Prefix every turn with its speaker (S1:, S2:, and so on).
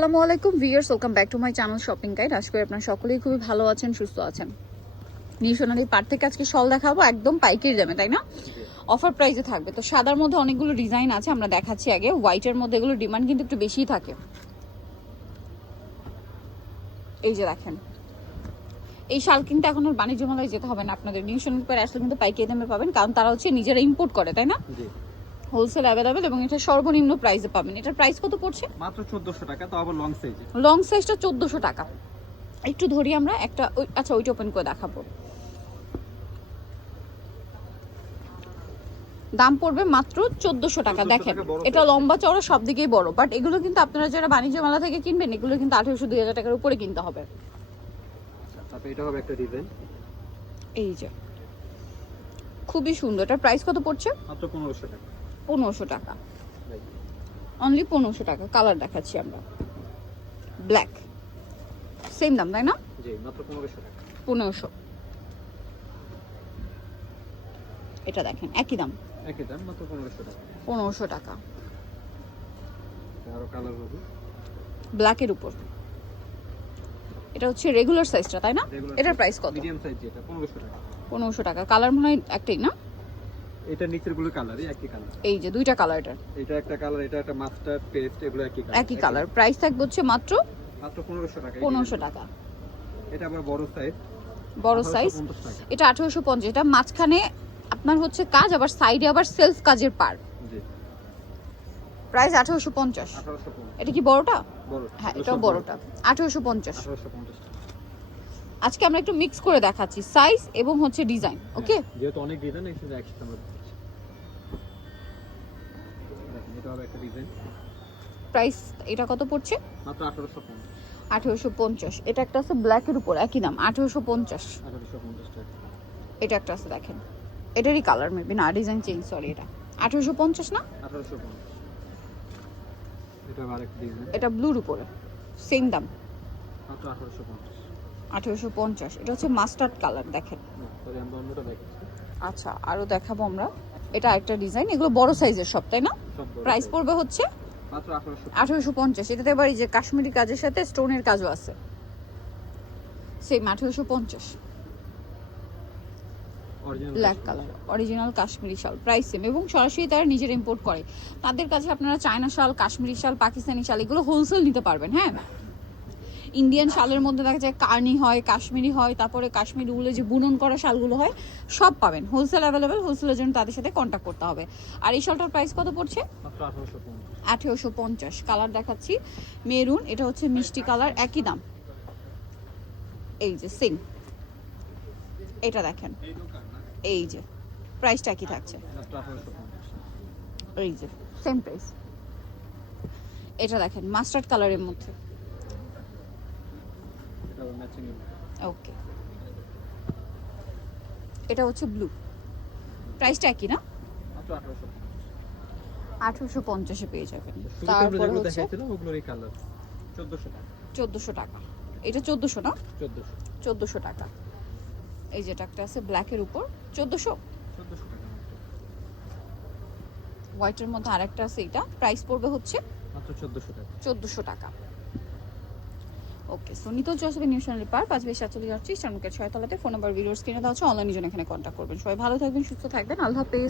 S1: আসসালামু আলাইকুম viewers, welcome back to my channel shopping guide. আজকে আপনারা সকলেই খুবই ভালো আছেন, সুস্থ আছেন। নিউ সোনালি পার থেকে আজকে শল দেখাবো, একদম পাইকারি দামে, তাই না? অফার প্রাইসে থাকবে। তো সাদার মধ্যে অনেকগুলো ডিজাইন আছে, আমরা দেখাচ্ছি আগে। হোয়াইটের মধ্যে এগুলো ডিমান্ড কিন্তু একটু বেশিই থাকে। এই যে দেখেন। এই শাল কিন্তু এখন আর বাণিজ্য মেলায় যেতে হবে না আপনাদের। নিউ সোনালি পার আসলে কিন্তু পাইকারি দামে পাবেন, কারণ তারা হচ্ছে নিজেরা ইম্পোর্ট করে, তাই না? হোলসেল অ্যাভেলেবেল এবং এটা সর্বনিম্ন প্রাইসে পাবেন। এটার প্রাইস কত পড়ছে?
S2: মাত্র চোদ্দশো টাকা তো আবার লং সাইজ
S1: লং সাইজটা চোদ্দোশো টাকা। একটু ধরি আমরা একটা আচ্ছা ওইটা ওপেন করে দেখাবো। দাম পড়বে মাত্র চোদ্দোশো টাকা দেখেন। এটা লম্বা চড়া সব দিকেই বড়। বাট এগুলো কিন্তু আপনারা যারা বাণিজ্য মেলা থেকে কিনবেন এগুলো কিন্তু আঠেরোশো দুই হাজার টাকার উপরে কিনতে হবে।
S2: ডিজাইন
S1: এই যে। খুবই সুন্দর। এটার প্রাইস কত পড়ছে?
S2: মাত্র পনেরোশো টাকা।
S1: পনেরোশো টাকা। অনলি পনেরোশো টাকা। কালার দেখাচ্ছি আমরা। ব্ল্যাক সেম দাম তাই না?
S2: পনেরোশো
S1: এটা দেখেন একই দাম।
S2: একই দাম মাত্র পনেরোশো টাকা।
S1: পনেরোশো টাকা।
S2: আরও কালার হবে।
S1: ব্ল্যাকের উপর। এটা হচ্ছে রেগুলার সাইজটা তাই না? এটার প্রাইস কত?
S2: মিডিয়াম সাইজ যেটা টাকা।
S1: কালার মনে হয় একটাই না?
S2: এটা নিচেরগুলো কালারই একই কালার
S1: এই যে দুইটা কালার এটার
S2: এটা একটা কালার এটা একটা মাস্টার পেস্ট এগুলো একই কালার
S1: একই কালার প্রাইস থাকবে হচ্ছে মাত্র
S2: মাত্র পনেরোশো টাকা। এই
S1: পনেরোশো
S2: ডিজাইনটা।
S1: টাকা।
S2: এটা আবার বড় সাইজ
S1: বড় সাইজ এটা আঠেরোশো পঞ্চাশ। এটা মাঝখানে আপনার হচ্ছে কাজ আবার সাইডে আবার সেলফ কাজের পার
S2: জি।
S1: প্রাইস আঠেরোশো পঞ্চাশ।
S2: আঠারোশো পঞ্চাশ।
S1: এটা কি বড়টা?
S2: বড়।
S1: হ্যাঁ এটাও বড়টা। আঠেরোশো পঞ্চাশ।
S2: আঠারোশো পঞ্চাশ টাকা।
S1: আজকে আমরা একটু মিক্স করে দেখাচ্ছি। সাইজ এবং হচ্ছে ডিজাইন ওকে
S2: হ্যাঁ, যেহেতু অনেক ডিজাইন একসাথে আমরা দেখাচ্ছি। দেখেন, এটা হবে একটা ডিজাইন
S1: প্রাইস এটা কত পড়ছে?
S2: মাত্র আঠারোশো পঞ্চাশ।
S1: আঠেরোশো পঞ্চাশ। এটা একটা আছে ব্ল্যাকের উপর একই দাম আঠেরোশো পঞ্চাশ।
S2: আঠারোশো পঞ্চাশ টাকা।
S1: এটা একটা আছে দেখেন। এটারই কালার মেবি না ডিজাইন চেঞ্জ সরি এটা। আঠেরোশো পঞ্চাশ না?
S2: আঠারোশো পঞ্চাশ। এটা আবার ডিজাইন
S1: এটা ব্লুর উপরে সেম দাম।
S2: মাত্র আঠারোশো পঞ্চাশ।
S1: আঠেরোশো পঞ্চাশ। এটা হচ্ছে মাস্টার্ড কালার দেখেন। আচ্ছা আরও দেখাবো আমরা। এটা একটা ডিজাইন এগুলো বড় সাইজের সব তাই না? প্রাইস পড়বে হচ্ছে
S2: আঠারোশো
S1: পঞ্চাশ। এটাতে এই যে কাশ্মীরি কাজের সাথে স্টোনের কাজও আছে। সেম আঠারোশো পঞ্চাশ। ব্ল্যাক কালার অরিজিনাল কাশ্মীরি শাল প্রাইস সেম এবং সরাসরি তারা নিজের ইম্পোর্ট করে। তাদের কাছে আপনারা চায়না শাল কাশ্মীরি শাল পাকিস্তানি শাল এগুলো হোলসেল নিতে পারবেন হ্যাঁ? ইন্ডিয়ান শালের মধ্যে দেখা যায় কার্নি হয় কাশ্মীরি হয় তারপরে কাশ্মীরি উলে যে বুনন করা শালগুলো হয় সব পাবেন। হোলসেল অ্যাভেলেবেল হোলসেলের জন্য তাদের সাথে কন্ট্যাক্ট করতে হবে। আর এই শালটার প্রাইস কত পড়ছে?
S2: আঠারোশো পঞ্চাশ।
S1: কালার দেখাচ্ছি। মেরুন এটা হচ্ছে মিষ্টি কালার একই দাম। এই যে সিং এটা দেখেন। এই যে প্রাইসটা কি থাকছে। এই যে সেম প্রাইস এটা দেখেন মাস্টার্ড কালারের মধ্যে।
S2: ম্যাচিং
S1: ওকে এটা হচ্ছে ব্লু প্রাইসটা একই না?
S2: আঠারোশো
S1: পঞ্চাশে। পেয়ে যাবেন। তারপর হচ্ছে
S2: চোদ্দোশো টাকা।
S1: এটা চোদ্দোশো না?
S2: চোদ্দোশো।
S1: টাকা। এই যেটা একটা আছে ব্ল্যাকের উপর। চোদ্দোশো। হোয়াইটের মধ্যে আরেকটা আছে এটা প্রাইস পড়বে হচ্ছে
S2: চোদ্দোশো টাকা।
S1: চোদ্দোশো টাকা। ওকে সো নিতল চৌসবে নিউ সোনালি পার পাঁচ বেশ সাতচল্লিশ মুখের ছয় তলাতে ফোন নাম্বার ভিডিওর স্ক্রিনে দেওয়া হচ্ছে অনলাইনে জন্য এখানে কন্ট্যাক্ট করবেন। সবাই ভালো থাকবেন, সুস্থ থাকবেন, আল্লাহ হাফেজ।